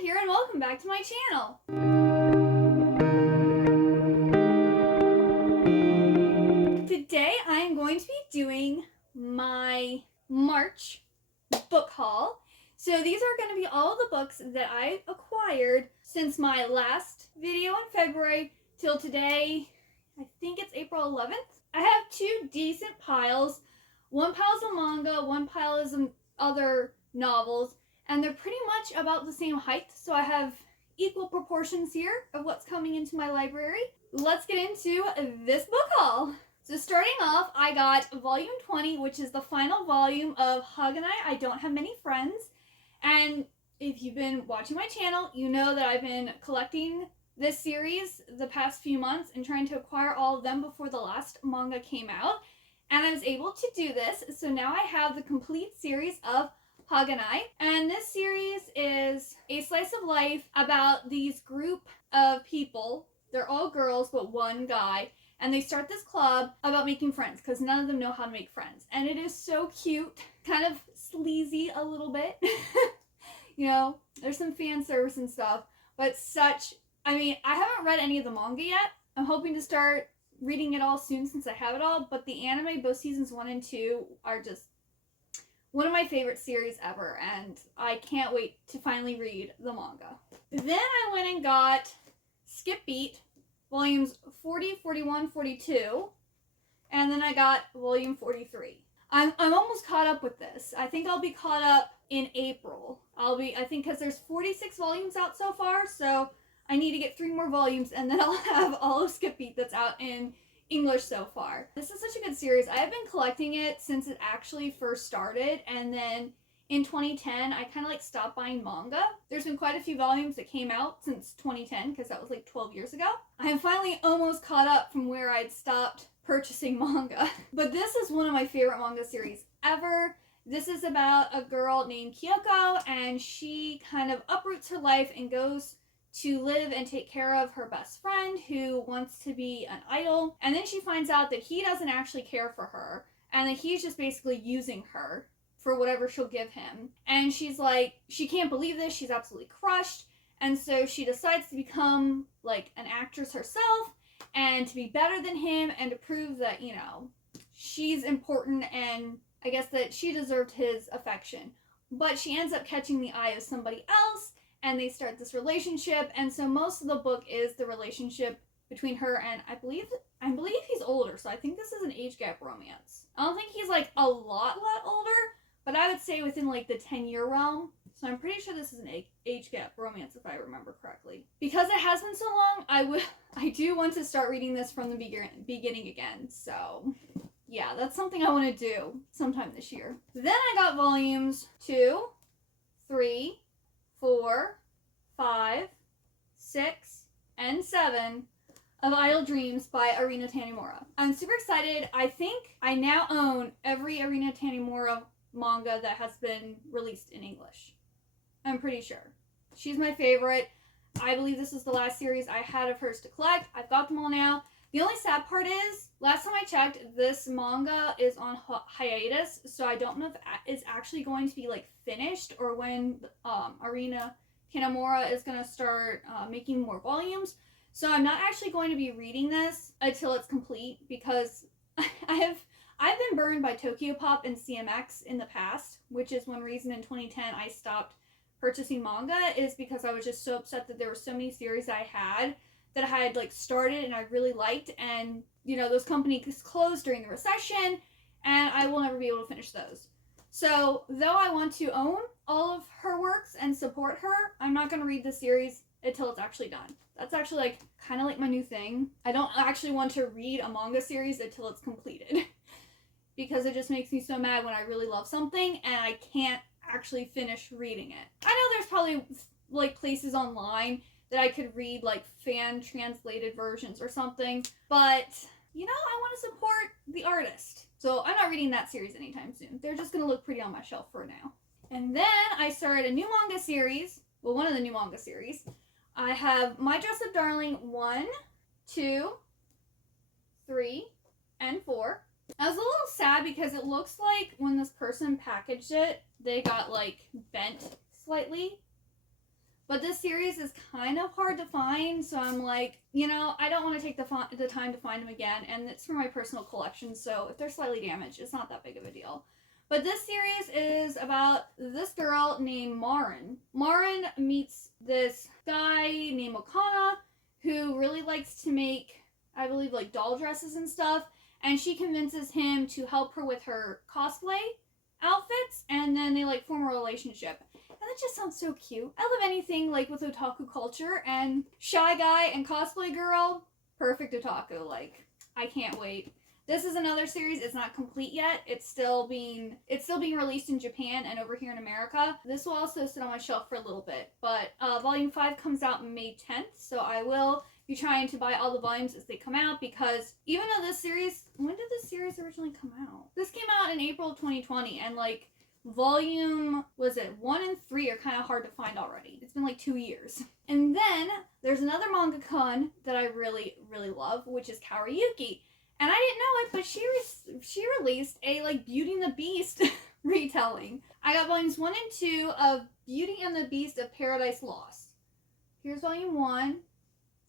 here and welcome back to my channel. Today I am going to be doing my March book haul. So these are going to be all the books that I acquired since my last video in February till today. I think it's April 11th. I have two decent piles. One pile is a manga, one pile is other novels, and they're pretty much about the same height, so I have equal proportions here of what's coming into my library. Let's get into this book haul. So starting off, I got volume 20, which is the final volume of Haganai, I Don't Have Many Friends. And if you've been watching my channel, you know that I've been collecting this series the past few months and trying to acquire all of them before the last manga came out. And I was able to do this, so now I have the complete series of Haganai. And this series is a slice of life about these group of people. They're all girls, but one guy. And they start this club about making friends, because none of them know how to make friends. And it is so cute, kind of sleazy a little bit. You know, there's some fan service and stuff, but I haven't read any of the manga yet. I'm hoping to start reading it all soon since I have it all, but the anime, both seasons 1 and 2, are just one of my favorite series ever, and I can't wait to finally read the manga. Then I went and got Skip Beat, volumes 40, 41, 42, and then I got volume 43. I'm almost caught up with this. I think I'll be caught up in April. I think because there's 46 volumes out so far, so I need to get 3 more volumes, and then I'll have all of Skip Beat that's out in English so far. This is such a good series. I have been collecting it since it actually first started, and then in 2010, I kind of stopped buying manga. There's been quite a few volumes that came out since 2010, because that was 12 years ago. I am finally almost caught up from where I'd stopped purchasing manga. But this is one of my favorite manga series ever. This is about a girl named Kyoko, and she kind of uproots her life and goes to live and take care of her best friend who wants to be an idol. And then she finds out that he doesn't actually care for her, and that he's just basically using her for whatever she'll give him. And she's she can't believe this. She's absolutely crushed. And so she decides to become an actress herself and to be better than him and to prove that, she's important and I guess that she deserved his affection. But she ends up catching the eye of somebody else, and they start this relationship. And so most of the book is the relationship between her and I believe he's older, so I think this is an age gap romance. I don't think he's a lot older, but I would say within the 10-year realm. So I'm pretty sure this is an age gap romance if I remember correctly. Because it has been so long, I do want to start reading this from the beginning again. So yeah, that's something I want to do sometime this year. Then I got volumes 2, 3, 4, 5, 6, and 7 of Idle Dreams by Arina Tanimura. I'm super excited. I think I now own every Arina Tanimura manga that has been released in English. I'm pretty sure. She's my favorite. I believe this is the last series I had of hers to collect. I've got them all now. The only sad part is, last time I checked, this manga is on hiatus, so I don't know if it's actually going to be finished or when Arina Tanimura is going to start making more volumes. So I'm not actually going to be reading this until it's complete, because I've been burned by Tokyo Pop and CMX in the past, which is one reason in 2010 I stopped purchasing manga, is because I was just so upset that there were so many series I had that I had started and I really liked, and those companies closed during the recession, and I will never be able to finish those. So though I want to own all of her works and support her, I'm not going to read the series until it's actually done. That's actually kind of my new thing. I don't actually want to read a manga series until it's completed because it just makes me so mad when I really love something and I can't actually finish reading it. I know there's probably places online that I could read fan translated versions or something, but I want to support the artist. So I'm not reading that series anytime soon. They're just going to look pretty on my shelf for now. And then I started a new manga series. Well, one of the new manga series. I have My Dress Up Darling 1, 2, 3, and 4. I was a little sad because it looks like when this person packaged it, they got bent slightly. But this series is kind of hard to find, so I'm like, you know, I don't want to take the time to find them again, and it's for my personal collection, so if they're slightly damaged, it's not that big of a deal. But this series is about this girl named Marin. Marin meets this guy named Okana who really likes to make, I believe, like doll dresses and stuff, and she convinces him to help her with her cosplay outfits, and then they like form a relationship. And that just sounds so cute. I love anything like with otaku culture, and Shy Guy and Cosplay Girl, perfect otaku. Like, I can't wait. This is another series. It's not complete yet. It's still being released in Japan and over here in America. This will also sit on my shelf for a little bit. But Volume 5 comes out May 10th, so I will be trying to buy all the volumes as they come out, because even though this series, when did this series originally come out? This came out in April of 2020, and like volume, was it 1 and 3 are kind of hard to find already. It's been like 2 years. And then there's another manga con that I really, really love, which is Kawariyuki. And I didn't know it, but she released a like Beauty and the Beast retelling. I got volumes 1 and 2 of Beauty and the Beast of Paradise Lost. Here's volume 1,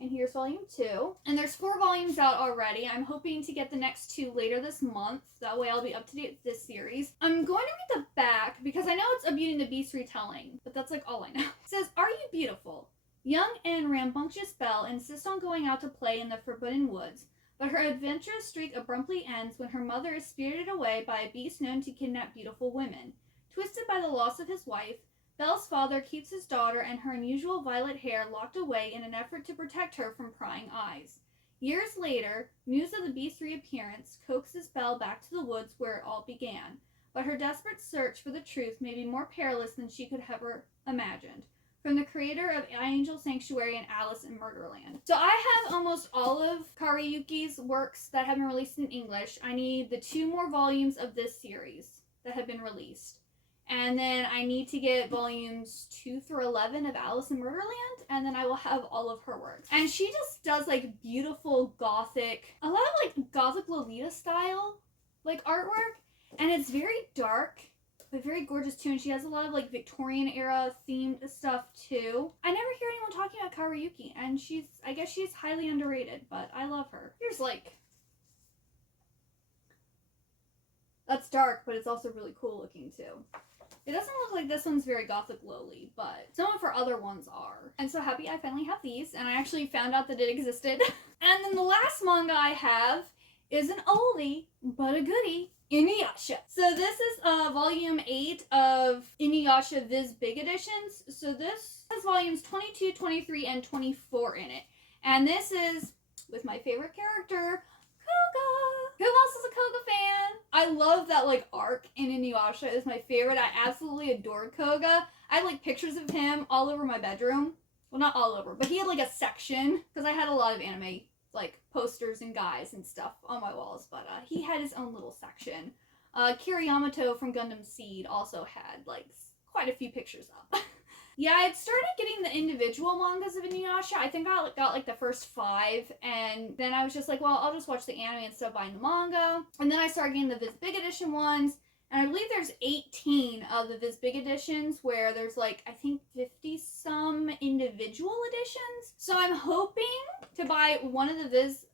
and here's volume 2. And there's 4 volumes out already. I'm hoping to get the next 2 later this month. That way I'll be up to date with this series. I'm going to read the back because I know it's a Beauty and the Beast retelling, but that's like all I know. It says, "Are you beautiful? Young and rambunctious Belle insists on going out to play in the Forbidden Woods. But her adventurous streak abruptly ends when her mother is spirited away by a beast known to kidnap beautiful women. Twisted by the loss of his wife, Belle's father keeps his daughter and her unusual violet hair locked away in an effort to protect her from prying eyes. Years later, news of the beast's reappearance coaxes Belle back to the woods where it all began. But her desperate search for the truth may be more perilous than she could have ever imagined." From the creator of Angel Sanctuary and Alice in Murderland. So I have almost all of Kawariyuki's works that have been released in English. I need the 2 more volumes of this series that have been released. And then I need to get volumes 2 through 11 of Alice in Murderland, and then I will have all of her works. And she just does like beautiful gothic, a lot of like gothic Lolita style like artwork, and it's very dark but very gorgeous too, and she has a lot of like Victorian era themed stuff too. I never hear anyone talking about Kawariyuki, and I guess she's highly underrated, but I love her. Here's like, that's dark, but it's also really cool looking too. It doesn't look like this one's very gothic lowly, but some of her other ones are. I'm so happy I finally have these, and I actually found out that it existed. And then the last manga I have is an oldie, but a goodie, Inyasha. So this is volume 8 of Inyasha Viz Big Editions. So this has volumes 22, 23, and 24 in it. And this is with my favorite character, Koga. Who else is a Koga fan? I love that like arc in Inyasha is my favorite. I absolutely adored Koga. I had like pictures of him all over my bedroom. Well, not all over, but he had like a section because I had a lot of anime like posters and guys and stuff on my walls, but he had his own little section. Kira Yamato from Gundam Seed also had like quite a few pictures up. Yeah, I had started getting the individual mangas of Inyasha. I think I got like the first 5, and then I was just like, well, I'll just watch the anime instead of buying the manga. And then I started getting the Viz Big Edition ones, and I believe there's 18 of the Viz Big Editions where there's like, I think 50 some individual editions. So I'm hoping to buy one of the Viz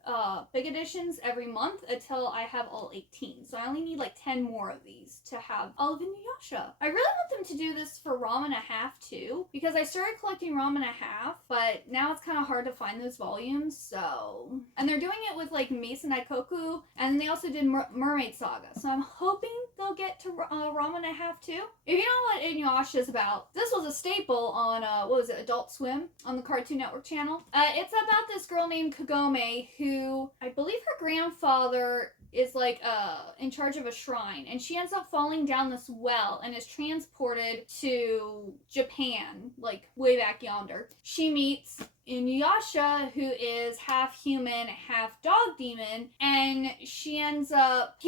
Big Editions every month until I have all 18. So I only need like 10 more of these to have all of Inyasha. I really want them to do this for ROM and a half too, because I started collecting ROM and a half, but now it's kind of hard to find those volumes, so. And they're doing it with like Mason Daikoku, and then they also did Mermaid Saga. So I'm hoping they'll get to ROM and a half too. If you know what Inyasha is about, this was a staple on, what was it, Adult Swim on the Cartoon Network channel. It's about this girl named Kagome who, I believe her grandfather is like in charge of a shrine, and she ends up falling down this well and is transported to Japan, like way back yonder. She meets Inyasha, who is half human, half dog demon, and he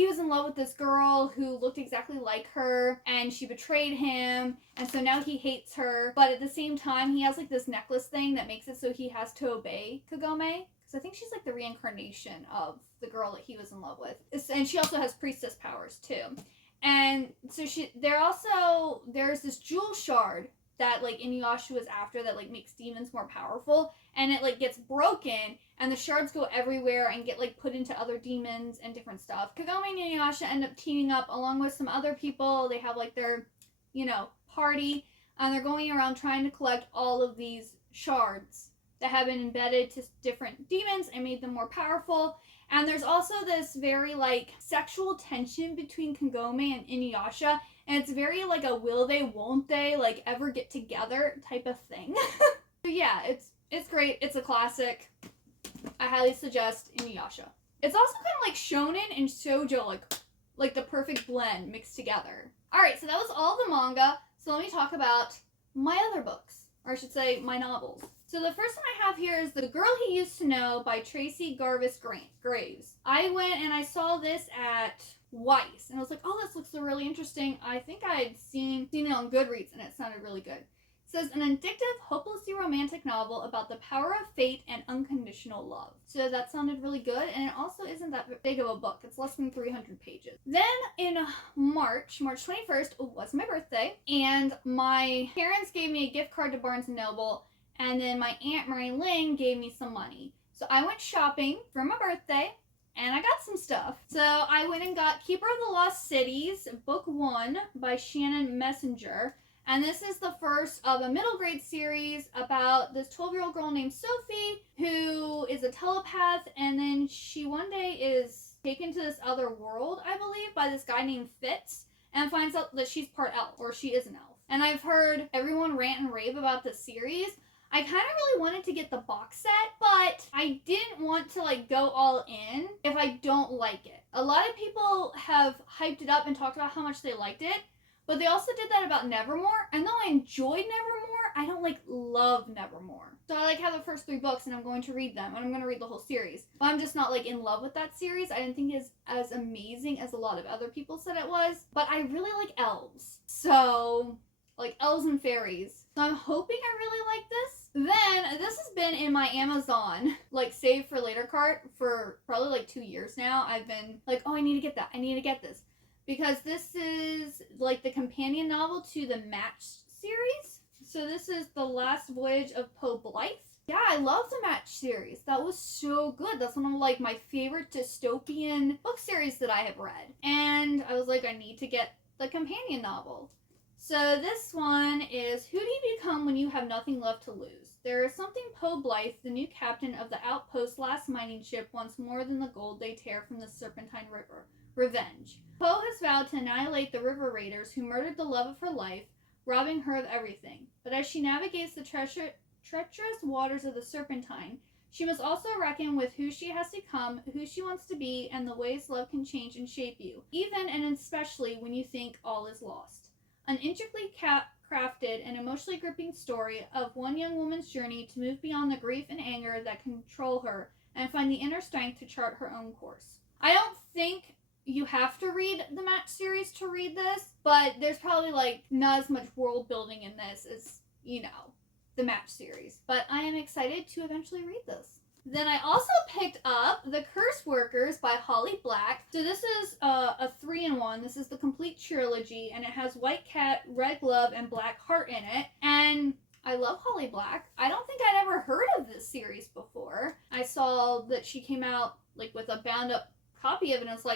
was in love with this girl who looked exactly like her, and she betrayed him, and so now he hates her, but at the same time, he has like this necklace thing that makes it so he has to obey Kagome. So I think she's like the reincarnation of the girl that he was in love with. And she also has priestess powers too. And so there's this jewel shard that like Inyasha was after that like makes demons more powerful, and it like gets broken and the shards go everywhere and get like put into other demons and different stuff. Kagome and Inyasha end up teaming up along with some other people. They have like their, party, and they're going around trying to collect all of these shards that have been embedded to different demons and made them more powerful. And there's also this very like sexual tension between Kagome and Inyasha, and it's very like a will they, won't they, like ever get together type of thing. So yeah, it's great. It's a classic. I highly suggest Inyasha. It's also kind of like shonen and shoujo, like the perfect blend mixed together. Alright, so that was all the manga. So let me talk about my other books, or I should say my novels. So the first one I have here is The Girl He Used to Know by Tracy Garvis Graves. I went and I saw this at Weiss, and I was like, oh, this looks really interesting. I think I had seen it on Goodreads, and it sounded really good. It says, an addictive, hopelessly romantic novel about the power of fate and unconditional love. So that sounded really good, and it also isn't that big of a book. It's less than 300 pages. Then in March 21st was my birthday, and my parents gave me a gift card to Barnes & Noble, and then my Aunt Mary Lynn gave me some money. So I went shopping for my birthday, and I got some stuff. So I went and got Keeper of the Lost Cities, Book 1 by Shannon Messenger. And this is the first of a middle grade series about this 12-year-old girl named Sophie who is a telepath, and then she one day is taken to this other world, I believe, by this guy named Fitz, and finds out that she's part elf, or she is an elf. And I've heard everyone rant and rave about this series. I kind of really wanted to get the box set, but I didn't want to like go all in if I don't like it. A lot of people have hyped it up and talked about how much they liked it, but they also did that about Nevermore, and though I enjoyed Nevermore, I don't love Nevermore. So I have the first 3 books, and I'm going to read them, and I'm going to read the whole series. But I'm just not in love with that series. I didn't think it's as amazing as a lot of other people said it was, but I really like elves. So elves and fairies. So I'm hoping I really like this. Then this has been in my Amazon save for later cart for probably 2 years now. I've been oh, I need to get that. I need to get this. Because this is the companion novel to the Match series. So this is The Last Voyage of Poe Blythe. Yeah, I love the Match series. That was so good. That's one of my favorite dystopian book series that I have read. And I was I need to get the companion novel. So this one is, who do you become when you have nothing left to lose? There is something Poe Blythe, the new captain of the Outpost's last mining ship, wants more than the gold they tear from the Serpentine River. Revenge. Poe has vowed to annihilate the river raiders who murdered the love of her life, robbing her of everything. But as she navigates the treacherous waters of the Serpentine, she must also reckon with who she has become, who she wants to be, and the ways love can change and shape you, even and especially when you think all is lost. An intricately crafted and emotionally gripping story of one young woman's journey to move beyond the grief and anger that control her and find the inner strength to chart her own course. I don't think you have to read the Match series to read this, but there's probably not as much world building in this as, the Match series. But I am excited to eventually read this. Then I also picked up The Curse Workers by Holly Black. So this is a 3-in-1. This is the complete trilogy, and it has White Cat, Red Glove, and Black Heart in it. And I love Holly Black. I don't think I'd ever heard of this series before. I saw that she came out with a bound up copy of it, and it's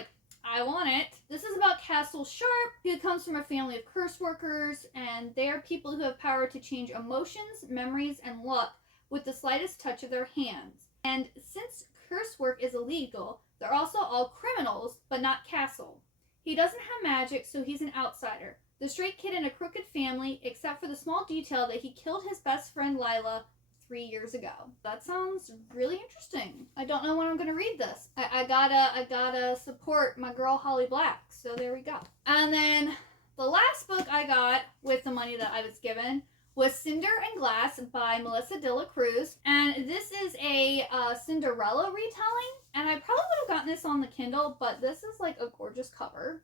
I want it. This is about Castle Sharp, who comes from a family of curse workers, and they are people who have power to change emotions, memories, and luck with the slightest touch of their hands. And since curse work is illegal, they're also all criminals, but not Castle. He doesn't have magic, so he's an outsider. The straight kid in a crooked family, except for the small detail that he killed his best friend Lila 3 years ago. That sounds really interesting. I don't know when I'm gonna read this. I gotta support my girl Holly Black. So there we go. And then the last book I got with the money that I was given was Cinder and Glass by Melissa De La Cruz. And this is a Cinderella retelling. And I probably would have gotten this on the Kindle, but this is a gorgeous cover.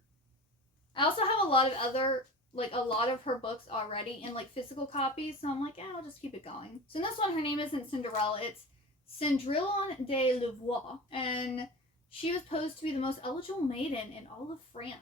I also have a lot of other a lot of her books already in physical copies, so I'm yeah, I'll just keep it going. So in this one, her name isn't Cinderella, it's Cendrillon de Louvois, and she was posed to be the most eligible maiden in all of France.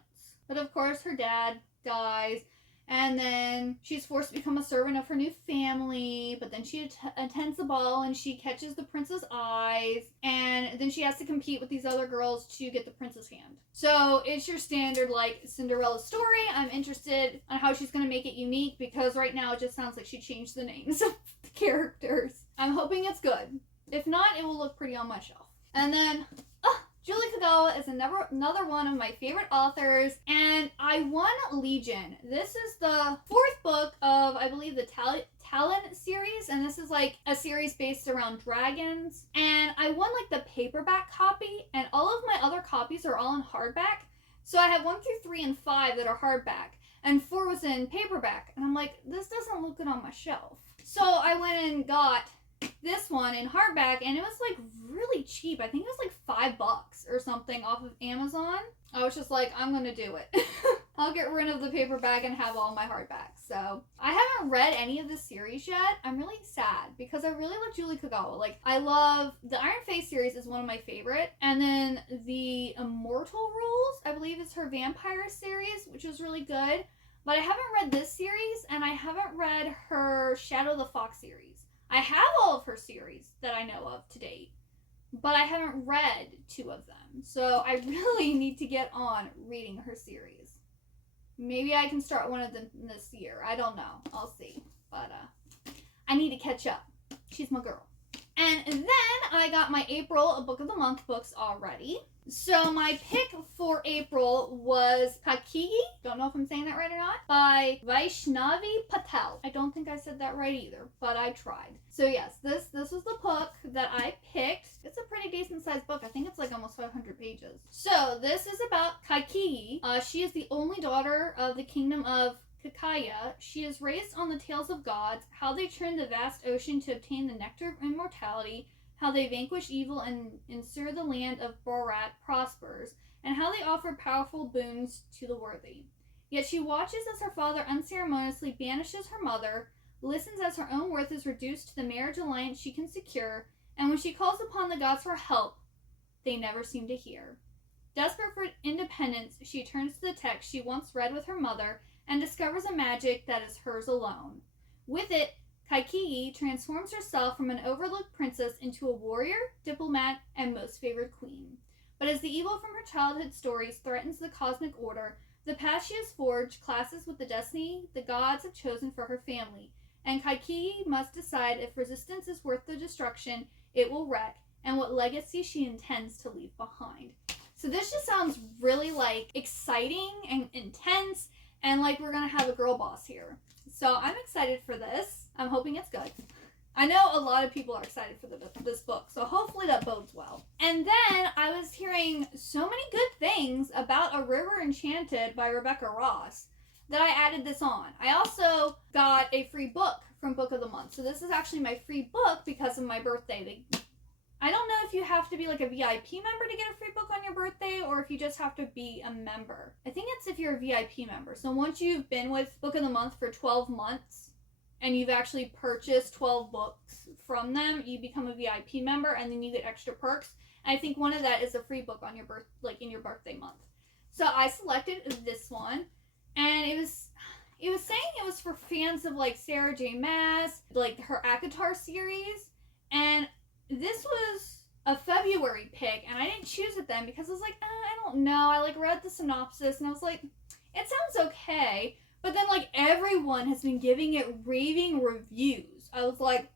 But of course, her dad dies, And then she's forced to become a servant of her new family, but then she attends the ball and she catches the prince's eyes, and then she has to compete with these other girls to get the prince's hand. So it's your standard, like, Cinderella story. I'm interested on how she's going to make it unique, because right now it just sounds like she changed the names of the characters. I'm hoping it's good. If not, it will look pretty on my shelf. And then, Julie Kagawa is another one of my favorite authors, and I won Legion. This is the 4th book of, I believe, the Talon series, and this is like a series based around dragons. And I won like the paperback copy, and all of my other copies are all in hardback. So I have 1 through 3 and 5 that are hardback, and 4 was in paperback. And I'm like, this doesn't look good on my shelf. So I went and got this one in hardback, and it was like really cheap. I think it was like $5 or something off of Amazon. I was just like, I'm gonna do it. I'll get rid of the paperback and have all my hardbacks. So I haven't read any of the series yet. I'm really sad because I really love Julie Kagawa. Like, I love the Iron Face series is one of my favorite, and then the Immortal Rules, I believe, is her vampire series, which was really good. But I haven't read this series, and I haven't read her Shadow the Fox series. I have all of her series that I know of to date, but I haven't read 2 of them. So I really need to get on reading her series. Maybe I can start one of them this year. I don't know. I'll see. But I need to catch up. She's my girl. And then I got my April Book of the Month books already. So my pick for April was Kakigi, don't know if I'm saying that right or not, by Vaishnavi Patel. I don't think I said that right either, but I tried. So yes, this was the book that I picked. It's a pretty decent sized book. I think it's like almost 500 pages. So this is about Kakigi. She is the only daughter of the kingdom of Kakaya. She is raised on the tales of gods, how they churn the vast ocean to obtain the nectar of immortality, how they vanquish evil and ensure the land of Borat prospers, and how they offer powerful boons to the worthy. Yet she watches as her father unceremoniously banishes her mother, listens as her own worth is reduced to the marriage alliance she can secure, and when she calls upon the gods for help, they never seem to hear. Desperate for independence, she turns to the text she once read with her mother and discovers a magic that is hers alone. With it, Kakigi transforms herself from an overlooked princess into a warrior, diplomat, and most favored queen. But as the evil from her childhood stories threatens the cosmic order, the path she has forged clashes with the destiny the gods have chosen for her family, and Kakigi must decide if resistance is worth the destruction it will wreak, and what legacy she intends to leave behind. So this just sounds really like exciting and intense, and like we're gonna have a girl boss here. So I'm excited for this. I'm hoping it's good. I know a lot of people are excited for this book, so hopefully that bodes well. And then I was hearing so many good things about A River Enchanted by Rebecca Ross that I added this on. I also got a free book from Book of the Month. So this is actually my free book because of my birthday. I don't know if you have to be like a VIP member to get a free book on your birthday, or if you just have to be a member. I think it's if you're a VIP member. So once you've been with Book of the Month for 12 months, and you've actually purchased 12 books from them, you become a VIP member, and then you get extra perks. And I think one of that is a free book on your in your birthday month. So I selected this one, and it was saying it was for fans of like Sarah J. Maas, like her ACOTAR series, and this was a February pick, and I didn't choose it then because I was like, I don't know. I like read the synopsis, and I was like, it sounds okay. But then, like, everyone has been giving it raving reviews. I was like,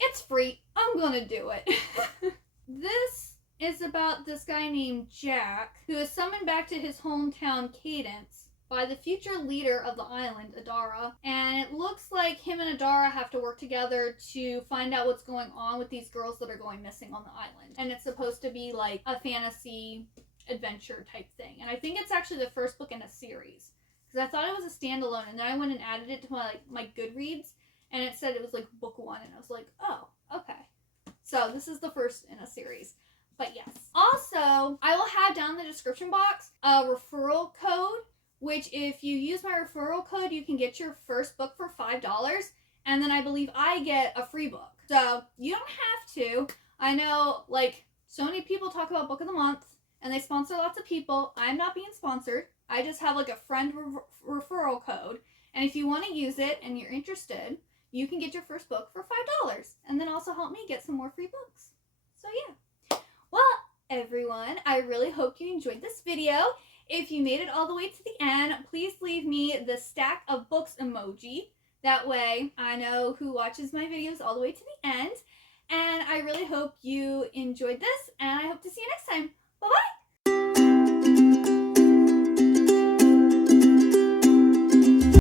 it's free. I'm gonna do it. This is about this guy named Jack, who is summoned back to his hometown, Cadence, by the future leader of the island, Adara. And it looks like him and Adara have to work together to find out what's going on with these girls that are going missing on the island. And it's supposed to be, like, a fantasy adventure type thing. And I think it's actually the first book in a series. Because I thought it was a standalone, and then I went and added it to my Goodreads, and it said it was like book 1, and I was like, oh, okay. So this is the first in a series. But yes. Also, I will have down in the description box a referral code, which if you use my referral code, you can get your first book for $5, and then I believe I get a free book. So you don't have to. I know, like, so many people talk about Book of the Month, and they sponsor lots of people. I'm not being sponsored. I just have like a friend referral code. And if you want to use it and you're interested, you can get your first book for $5 and then also help me get some more free books. So yeah. Well, everyone, I really hope you enjoyed this video. If you made it all the way to the end, please leave me the stack of books emoji. That way I know who watches my videos all the way to the end. And I really hope you enjoyed this, and I hope to see you next time.